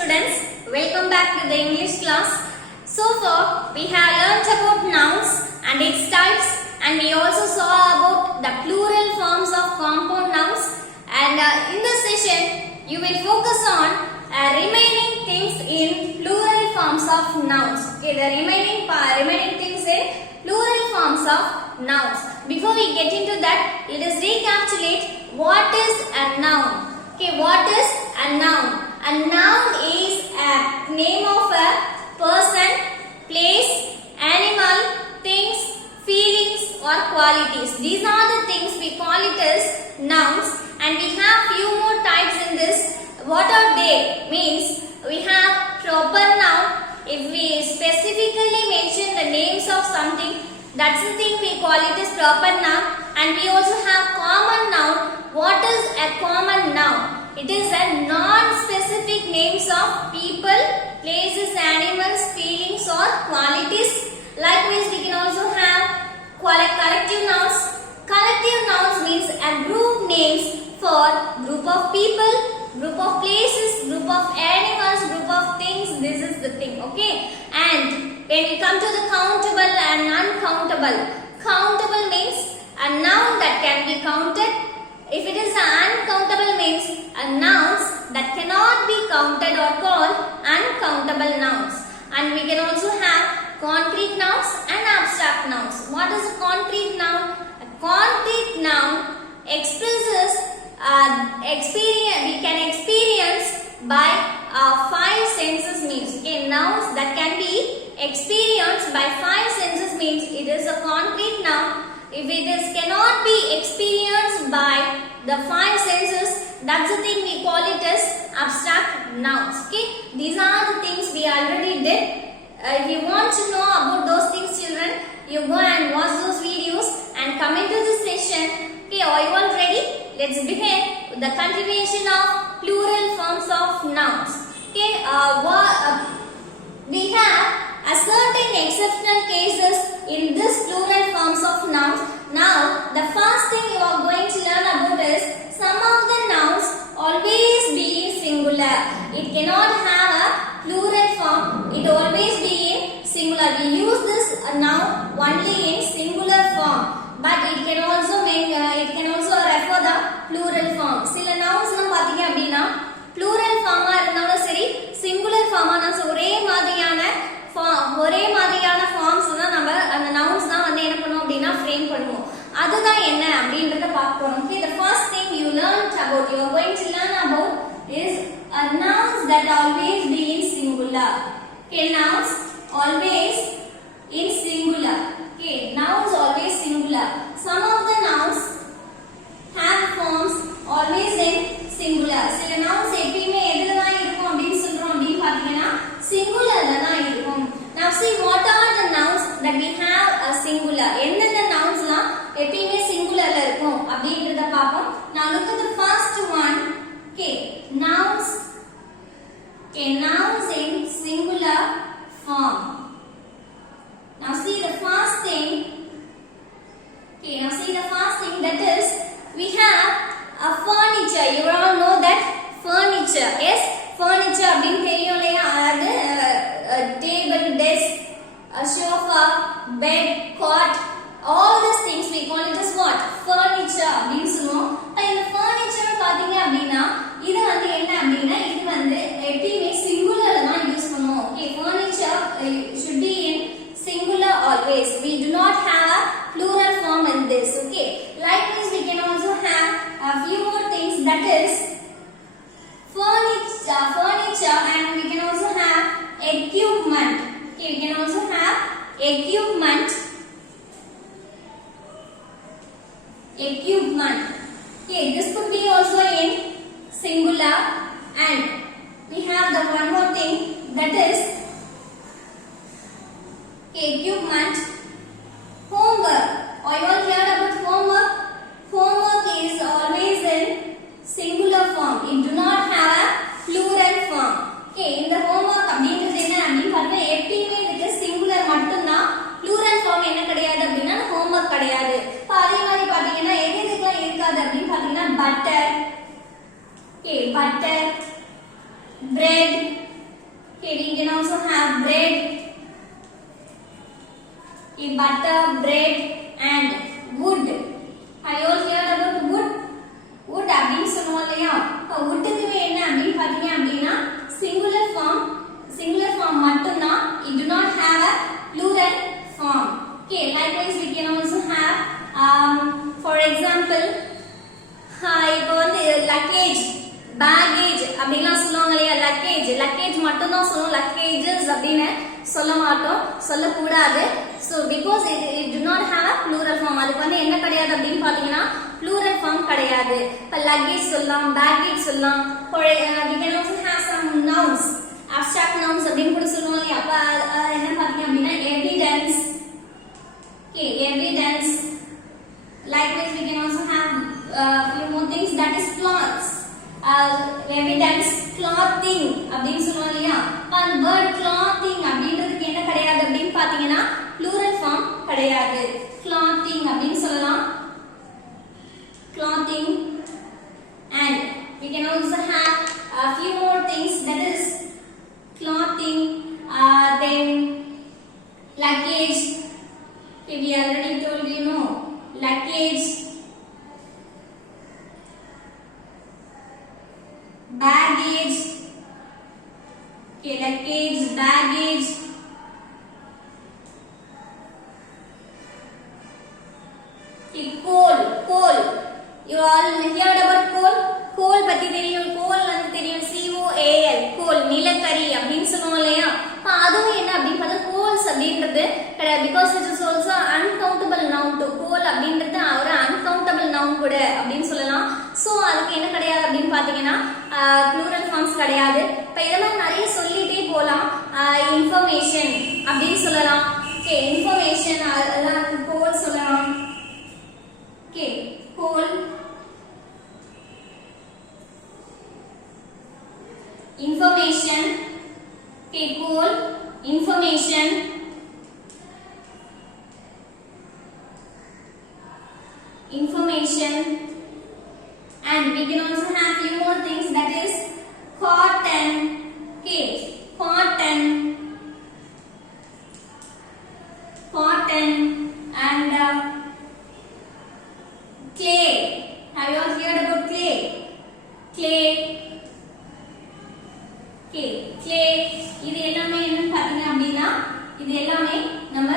students, welcome back to the English class. So far we have learnt about nouns and its types, and we also saw about the plural forms of compound nouns, and in this session you will focus on remaining things in plural forms of nouns. Okay, the remaining things in plural forms of nouns. Before we get into that, let us recapitulate what is a noun. Okay, what is a noun? A noun is a name of a person, place, animal, things, feelings or qualities. These are the things we call it as nouns, and we have few more types in this. What are they? Means we have proper noun. If we specifically mention the names of something, that's the thing we call it as proper noun. And we also have common noun. What is a common noun? It is a non-specific names of people, places, animals, feelings or qualities. Likewise, we can also have collective nouns. Collective nouns means a group names for group of people, group of places, group of animals, group of things. This is the thing, okay? And when we come to the countable and uncountable, countable means a noun that can be counted. If it is uncountable means a nouns that cannot be counted or called uncountable nouns. And we can also have concrete nouns and abstract nouns. What is a concrete noun? A concrete noun expresses experience. We can experience by five senses means. Okay, nouns that can be experienced by five senses means it is a concrete noun. If it cannot be experienced by the five senses, that's the thing we call it as abstract nouns. Okay, these are the things we already did. If you want to know about those things, children, you go and watch those videos and come into this session. Okay, are you all ready? Let's begin with the continuation of plural forms of nouns. Okay, we have a certain exceptional cases in this plural forms of nouns. Now, the first thing you are going to learn about is some of the nouns always be in singular. It cannot have a plural form. It always be in singular. We use this noun only in singular form, but it can also refer the plural form. Sila nouns na பாத்தீங்க அப்படினா plural form இருந்தாலும் சரி singular form ஒரே மாதிரியான ஃபார்ம்ஸ் தான் நம்ம அந்த nouns தான் வந்து என்ன பண்ணுவோம் அப்படினா ஃப்ரேம் பண்ணுவோம். அதுதான் என்ன அப்படின்றத பார்ப்போம். Okay, the first thing you are going to learn about is nouns that always be in singular. Okay, nouns always in singular. Okay, nouns always singular. Some of the nouns have forms always in singular. சில nouns எப்பவுமே எதுல தான் இருக்கும் அப்படினு சொல்றோம் அப்படினு பாத்தீங்கன்னா singularல தான் இருக்கும். Now see what are the nouns that we have a singular. எந்தெந்த nounsலாம் எப்பவுமே singularல இருக்கும் அப்படின்றத பாப்போம். Now look at the first one. Okay, nouns. Okay, nouns in singular form. Now see the first thing. Okay, now see the first thing, that is we have a furniture. You all know that furniture. Yes, furniture அப்படினு தெரியும் இல்லையா? அது table, desk, a sofa, bed, cot, all these things we call it as what? Furniture அப்படினு சொல்லுவோம். இந்த furniture பாத்தீங்க அப்படினா இது வந்து என்ன அப்படினா இது வந்து எப்பவுமே singular தான் யூஸ் பண்ணுவோம். Okay, furniture should be in singular always. We do not have a plural form in this. Okay, likewise we can also have a few more things, that is furniture, and we can also have equipment. Okay, we can also have equipment. Okay, this could be also in singular. And we have the one more thing, that is equipment. Homework. Are you all heard about homework? Homework is always in singular form. It do not have a plural form. Okay, இந்த homework அப்படிங்கிறது என்ன அப்படின்னு பாத்தீங்கன்னா எப்பவுமே இதுக்கு singular மட்டும்தான், plural form என்ன கிடையாது அப்படின்னா homework கிடையாது. அதே மாதிரி பாத்தீங்கன்னா எதுக்கெல்லாம் இருக்காது அப்படின்னு பாத்தீங்கன்னா butter, okay, butter, bread, Okay, we can also have bread. Okay, butter, bread and wood. Have you all heard about wood? Wood அப்படின்னு சொல்லுவோம் இல்லையா? இப்போ woodக்கு என்ன அப்படின்னு பாத்தீங்க அப்படின்னா singular form மட்டும்தான். It do not have a plural form. Okay, likewise we can also have for example இப்போ வந்து luggage, baggage அப்படிலாம் சொல்லுவாங்க இல்லையா? luggage மட்டும் தான் சொல்லுவோம். luggages அப்படின்னு சொல்ல மாட்டோம், சொல்லக்கூடாது. So because it do not have a plural form, அதுக்கு வந்து என்ன கிடையாது அப்படின்னு பாத்தீங்கன்னா plural form கிடையாது. இப்போ luggage சொல்லலாம், baggage சொல்லலாம். We can also have some nouns, abstract nouns அப்படின்னு கூட சொல்லுவோம் இல்லையா? அப்ப என்ன பாத்தீங்க அப்படின்னா evidence. Okay, evidence. Likewise we can also have few more things, that is clothes. Evidence, clothing அப்படின்னு சொல்லுவோம் இல்லையா? அந்த word clothing அப்படின்றதுக்கு என்ன கிடையாது அப்படின்னு பாத்தீங்கன்னா plural form கிடையாது. clothing அப்படின்னு சொல்லலாம். clothing. And we can also have a few more things, that is clothing, then luggage. Okay, we already told you, no, luggage, baggage. Okay, luggage, baggage. Okay, coal. You all heard about coal? Coal பத்தி தெரியும். coal வந்து தெரியும். COAL, coal, நிலக்கரி அப்படின்னு சொல்லுவோம் இல்லையா? அதுவும் என்ன அப்படின்னு பார்த்தா coals அப்படின்றது கிடையாது. because it is also uncountable noun to coal அப்படின்றது ஒரு uncountable noun கூட அப்படின்னு சொல்லலாம். so அதுக்கு என்ன கிடையாது அப்படின்னு பாத்தீங்கன்னா plural forms கிடையாது. இப்போ இத மாதிரி நிறைய சொல்லிட்டே போலாம். information அப்படின்னு சொல்லலாம். okay, information அதெல்லாம் coal சொல்லலாம். okay, coal, information. Okay, coal, information, and we can also have few more things, that is cotton. Okay, cotton and clay. Have you all heard about clay? Okay, clay. இது எல்லாமே என்னன்னு பாத்தீங்க அப்படின்னா இது எல்லாமே நம்ம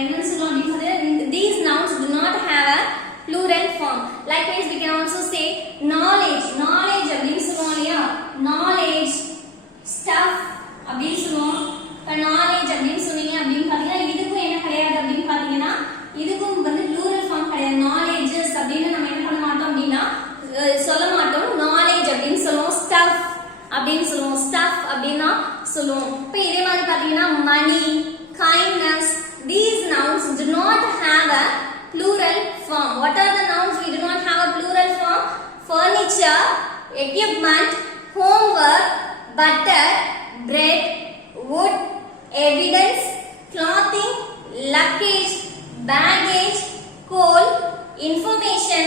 என்ன சொல்றோம் அப்படினா these nouns do not have a plural form. Likewise we can also say knowledge அப்படின்னு சொல்றோம் இல்லையா? knowledge, stuff அப்படின்னு சொல்றோம். இப்ப knowledge அப்படின்னு சொன்னீங்க அப்படின்னு பாத்தீங்கன்னா இதுக்கும் என்ன கிடையாது அப்படின்னு பாத்தீங்கன்னா இதுக்கும் வந்து plural form கிடையாது. knowledges அப்படின்னு நம்ம என்ன பண்ண மாட்டோம் அப்படின்னா சொல்ல மாட்டோம். knowledge அப்படின்னு சொல்லுவோம். stuff அப்படின்னு சொல்லுவோம். stuff அப்படினா சொல்லுவோம். இப்போ இதே மாதிரி பாத்தீங்கன்னா money, kindness, these nouns do not have a plural form. What are the nouns we do not have a plural form? Furniture, equipment, homework, butter, bread, wood, evidence, clothing, luggage, baggage, coal, information,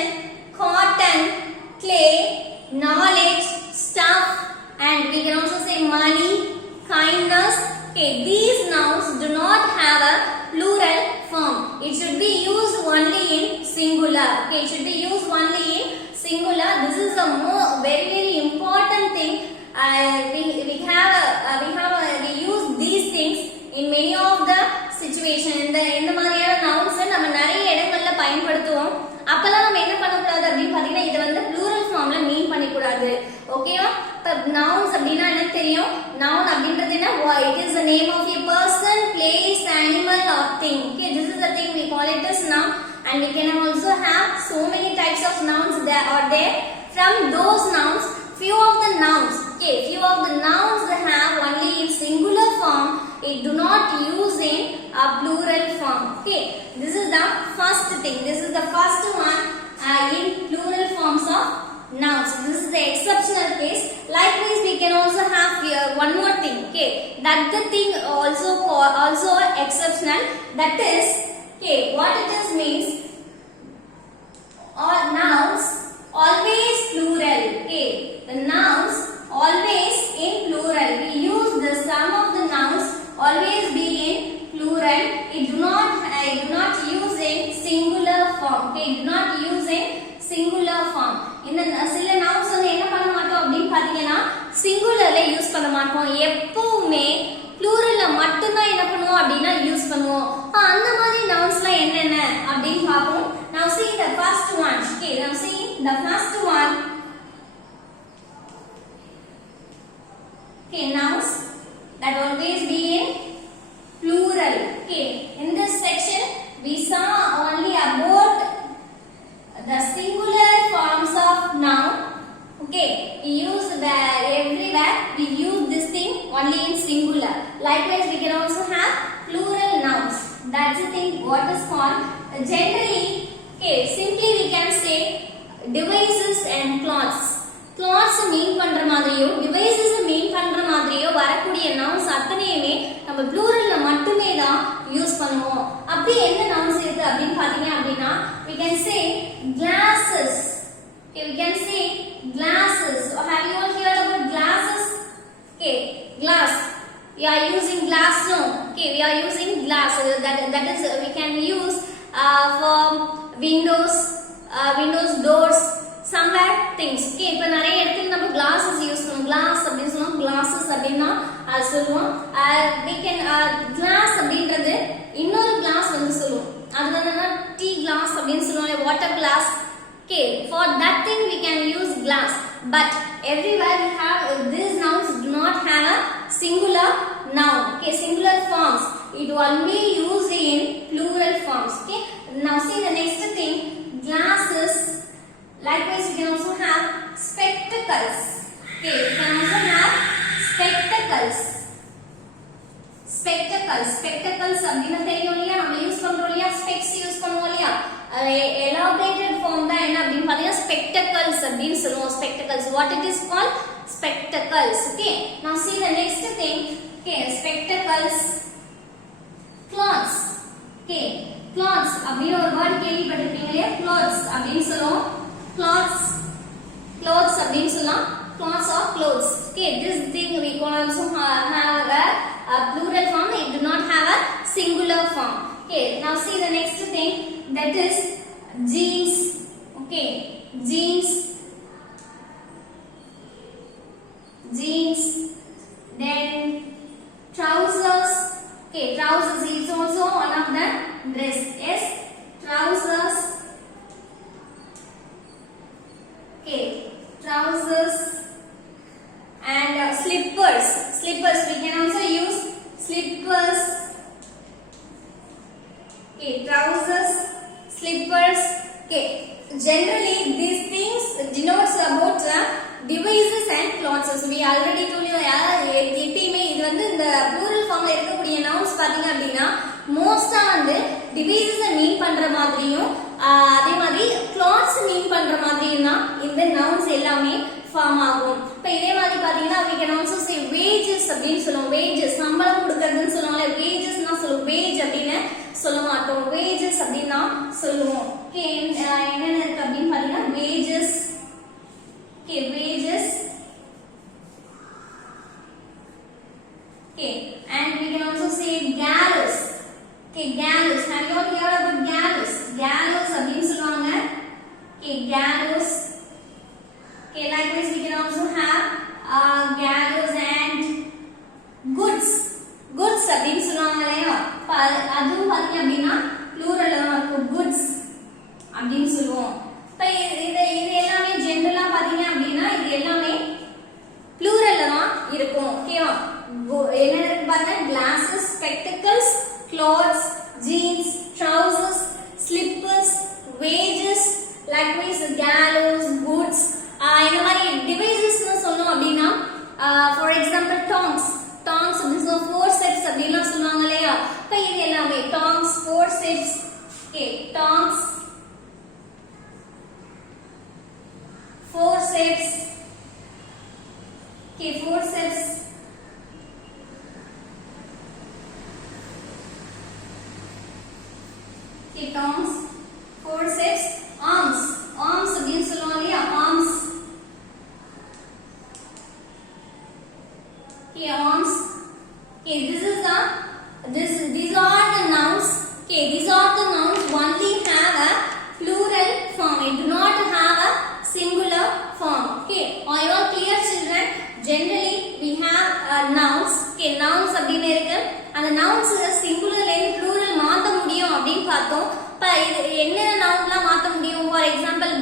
cotton, clay, knowledge, stuff, and we can also say money, kindness. Okay, these nouns do not have a plural form. It should be used only in singular. Okay, it should be used only in singular. This is the very important thing. We use these things in many of the situation. இந்த மாதிரியான nouns நம்ம நிறைய இடங்கள்ல பயன்படுத்துவோம். அப்பலாம் நம்ம என்ன பண்ண கூடாது அப்படின்னு பாத்தீங்கன்னா இது வந்து plural formல மீன் பண்ண கூடாது. ஓகேவா? இப்ப nouns அப்படினா என்ன தெரியும்? noun அப்படின்றது என்ன? it is the name of a person, place, animal or thing. Okay, this is the thing we call it as noun, and we can also have so many types of nouns that are there. From those nouns, few of the nouns they have only in singular form. It do not use in a plural form. Okay, this is the first thing. This is the first one in plural forms of nouns. This is the exceptional case. Likewise, we can also have here one more thing. Okay, that the thing also exceptional. That is, okay, what it is means all nouns always plural. Okay, the nouns always in plural. We use this use பண்ண மாட்டோம். எப்பவுமே ப்ளூரல்ல மட்டும் தான் என்ன பண்ணுவோம் அப்படினா யூஸ் பண்ணுவோம். அந்த மாதிரி nounsலாம் என்னென்ன அப்படினு பாப்போம். Now see the first one. Okay, now see the first one. Okay, nouns that always be in plural. Okay, in this section we saw only about the singular forms of noun. Okay, we use everywhere we use this thing only in singular. Likewise, we can also have plural nouns. That's the thing what is called generally. Okay, simply we can say devices and clothes. Clothes mean பண்ற மாதிரியோ devices mean பண்ற மாதிரியோ வரக்கூடிய nouns அத்தனையுமே நம்ம pluralல மட்டுமே தான் யூஸ் பண்ணுவோம். அப்படி என்ன nouns இருக்கு அப்படினு பாத்தீங்க அப்படினா we can say glasses. Okay, we can say glasses. Have you all heard about glasses? Okay, glass. We are using glass now. Okay, we are using glass. That is we can use for windows, windows doors, somewhere things. Okay, இப்ப நிறைய இடத்துல நம்ம glasses use பண்ணுவோம். glass அப்படி சொல்லுவோம், glasses அப்படினா சொல்லுவோம். we can glass அப்படின்றது இன்னொரு glass வந்து சொல்லுவோம். அது வந்து tea glass அப்படினு சொல்லுவோம், water glass. Okay, for that thing we can use glass, but everywhere we have these nouns do not have a singular noun. Okay, singular forms. It will be used in plural forms. Okay, now see the next thing, glasses. Likewise, we can also have spectacles. Okay, we can also have spectacles. Spectacles அப்படினா தெரியும் இல்லையா, நம்ம யூஸ் பண்றோம் இல்லையா, specs use பண்ணுவோம் இல்லையா, elaborated form தான் என்ன அப்படினு பாத்தீங்கன்னா spectacles அப்படினு சொல்லுவோம். spectacles, what it is called, spectacles. Okay, now see the next thing. Okay, spectacles, clothes. Okay, clothes அப்படின ஒரு word கேள்விப்பட்டிருப்பீங்க இல்லையா, clothes அப்படினு சொல்லுவோம். clothes அப்படினு சொல்லலாம், clothes or clothes. Okay, this thing we can also have a plural form. It do not have a singular form. Okay, now see the next thing, that is jeans. Okay, jeans, then trousers. Okay, trousers is also one of the dress. Yes, trousers. Okay, trousers and slippers. We can also use slippers. Okay, trousers, slippers. Okay, generally these things denotes about the devices and clothes. We already told you எப்பயுமே இது வந்து இந்த plural formல இருக்கக்கூடிய nouns பாத்தீங்க அப்படினா மோஸ்டா வந்து devices மீன் பண்ற மாதிரியும் அதே மாதிரி clothes மீன் பண்ற மாதிரியும் தான் இந்த nouns எல்லாமே ஃபார்ம் ஆகும். இப்போ இதே மாதிரி பாத்தீங்கன்னா we can also say wages அப்படினு சொல்லுவோம். wages சம்பளம் கொடுக்கிறதுன்னு சொல்லுவாங்க. wagesனா சொல்லுவோம், wage அப்படினு சொல்ல மாட்டோம், wages அப்படினா சொல்லுவோம். ஓகே, என்னென்ன இருக்கு அப்படினு பாத்தீங்கன்னா wages. Okay, wages. Okay, and we can also say gallows. Okay, gallows. Have you all heard about gallows? gallows அப்படினு சொல்லுவாங்க. Okay, gallows. Okay, likewise we can also have gallows and goods. goods அப்படினு சொல்லுவாங்க இல்லையா, அதுவும் பாத்தீங்க அப்படினா plural இருக்கும், goods அப்படினு சொல்லுவோம். இப்போ இது எல்லாமே ஜெனரலா பாத்தீங்க அப்படினா இது எல்லாமே pluralல தான் இருக்கும். ஓகேவா, என்ன இருக்கு பாருங்க, glasses, spectacles, clothes, jeans, trousers, slippers, wages, likewise gallows, goods. இந்த மாதிரி devices சொல்லணும் அப்படினா for example tongs அப்படினா forceps அப்படினா சொல்லுவாங்க இல்லையா, இப்போ இது எல்லாமே tongs, forceps. Okay, tongs, forceps. Okay, forceps. Okay, tongs, forceps, arms. arms அப்படினு சொல்லுவாங்க இல்லையா, arms. Okay, arms. Okay, these are the nouns. Okay, these are the nouns only have a plural form. It do not have a singular form. Okay, are you all clear, children? Generally we have nouns. Okay, nouns அப்படின்னு இருக்கு. அந்த nouns singularல இருந்து plural மாத்த முடியும் அப்படின்னு பார்த்தோம். இப்ப என்ன nounலாம் மாத்த முடியும்? For example,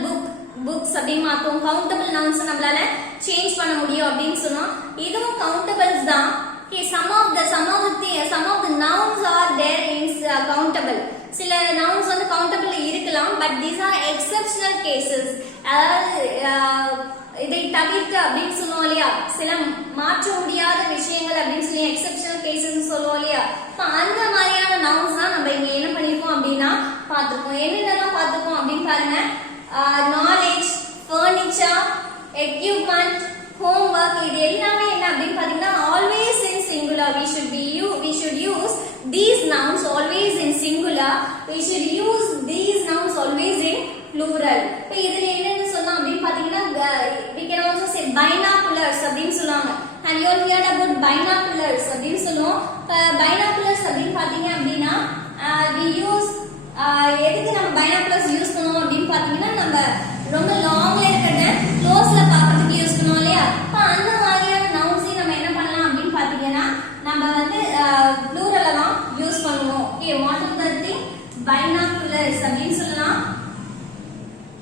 books அப்படின்னு மாத்தோம். countable nouns நம்மளால change பண்ண முடியும் அப்படின்னு சொன்னோம். இதுவும் countables தான். Okay, some of the nouns are there in countable. சில nouns வந்து countable இருக்கலாம், but these are exceptional cases. இதை தவிர்த்து அப்படின்னு சொல்லுவோம் இல்லையா, சில மாற்ற முடியாத விஷயங்கள் அப்படின்னு சொல்லி எக்ஸெப்ஷனல் கேசஸ் சொல்லுவோம் இல்லையா, அந்த மாதிரியான nouns தான் நம்ம இங்க என்ன பண்ணிருக்கோம் அப்படின்னா பார்த்திருக்கோம். என்னென்னலாம் பார்த்திருக்கோம் அப்படின்னு பாருங்க. knowledge, furniture, equipment, homework, இது எல்லாமே என்ன அப்படின்னு பாத்தீங்கன்னா always in singular. We should use these nouns always in singular. We should use these nouns always in plural. இப்போ இதுல என்னன்னு சொல்லலாம் அப்படின்னு பாத்தீங்கன்னா we can also say binoculars அப்படின்னு சொல்லுவாங்க. Have you all heard about binoculars அப்படின்னு சொல்லுவோம். binoculars அப்படின்னு பாத்தீங்க அப்படின்னா we use எதுக்கு நம்ம binoculars யூஸ் பண்ணுவோம் அப்படின்னு பாத்தீங்கன்னா நம்ம ரொம்ப லாங்ல இருக்கிறத க்ளோஸ்ல பார்க்கிறதுக்கு யூஸ் பண்ணுவோம் இல்லையா. அந்த மாதிரியான nouns நம்ம என்ன பண்ணலாம் அப்படின்னு பாத்தீங்கன்னா நம்ம வந்து ப்ளூரல்ல தான் யூஸ் பண்ணுவோம். Okay, what is the thing? binoculars அப்படின்னு சொல்லலாம்.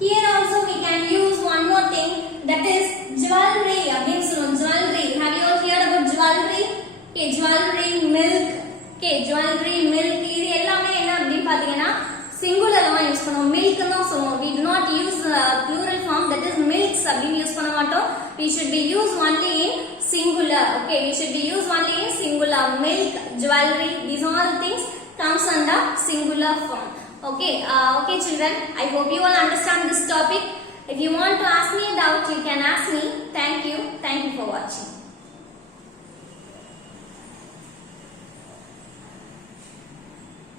Here also we can use one more thing, that is jewelry அப்படின்னு சொல்லுவோம். jewelry, have you all heard about jewelry? Okay, jewelry, milk. Okay, jewelry, milk, இது எல்லாமே என்ன அப்படின்னு பாத்தீங்கன்னா சிங்குலர் தான் யூஸ் பண்ணுவோம். milk தான் சொல்லுவோம். we do not use plural form, that is milks அப்படின்னு யூஸ் பண்ண மாட்டோம். we should be used only in singular. Okay, we should be used only in singular. milk, jewelry, these all things comes under singular form. Okay, okay children, I hope you all understand this topic. If you want to ask me a doubt, you can ask me. Thank you for watching.